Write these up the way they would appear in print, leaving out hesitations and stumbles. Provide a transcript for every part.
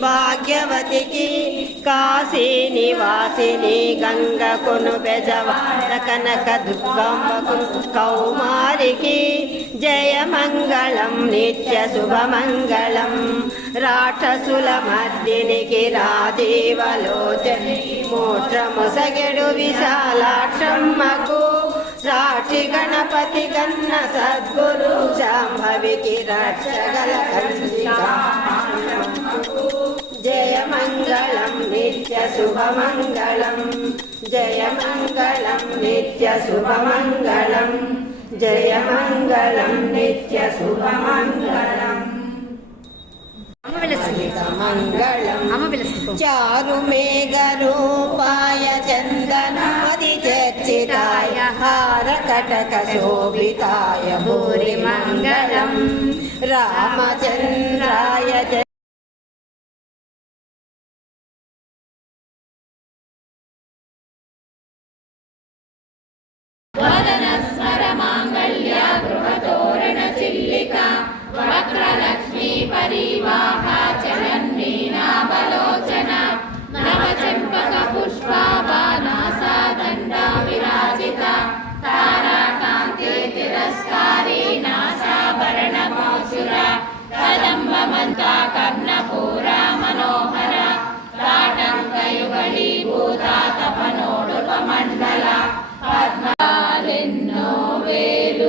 భాగ్యవతికి కాశీ నివాసిని గంగకును బెజవాడ కనక దుర్గమ్మకు కౌమారికి జయమంగళం నిత్య శుభమంగళం రాక్షసుల మర్దినికి రాజీవలోచని మోక్షముసగెడు విశాలాక్షమ్మకు సాక్షి గణపతి కన్న సద్గురు శాంభవికి రక్షగల జయమంగళం నిత్య శుభమంగళం జయమంగళం నిత్య శుభమంగళం జయమంగళం నిత్య శుభమంగళం చారు మేఘరూపాయ చందనాది చర్చితాయ హార కటక శోభితాయ భూరి మంగళం రామచంద్రాయ వదనస్మర మాంగళ్య గృహతోరణ చిల్లికా వక్రలక్ష్మీ పరివాహ చలన్మీనావలోచన నవచంపక పుష్పాభానాసా దండా విరాజిత తారాకాంతి తిరస్కారీ నాసాభరణ పాశుర కదంబమంతా కర్ణపూర మనోహర తాటంకయుగళీభూత తపనోడుపమండల పద్మాలెన్నో వేలు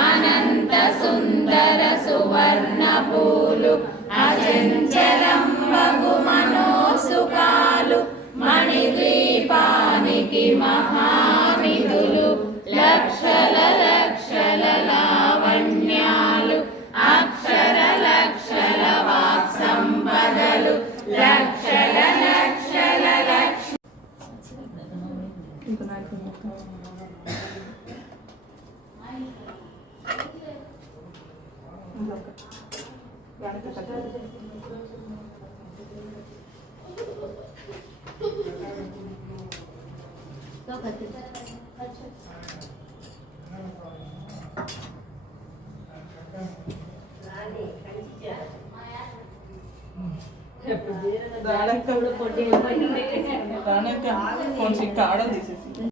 అనంత సుందర సువర్ణ పూలు అచంచలం మగు మనోసుకాలు మణిద్వీపానికి మహానిధులు లక్షల లక్షల లావణ్యాలు అక్షర లక్షల వాక్ సంపదలు లక్షల లక్షల లక్ష దాడక కూడా పొట్టి కౌన్ సి కాడ తీసేసి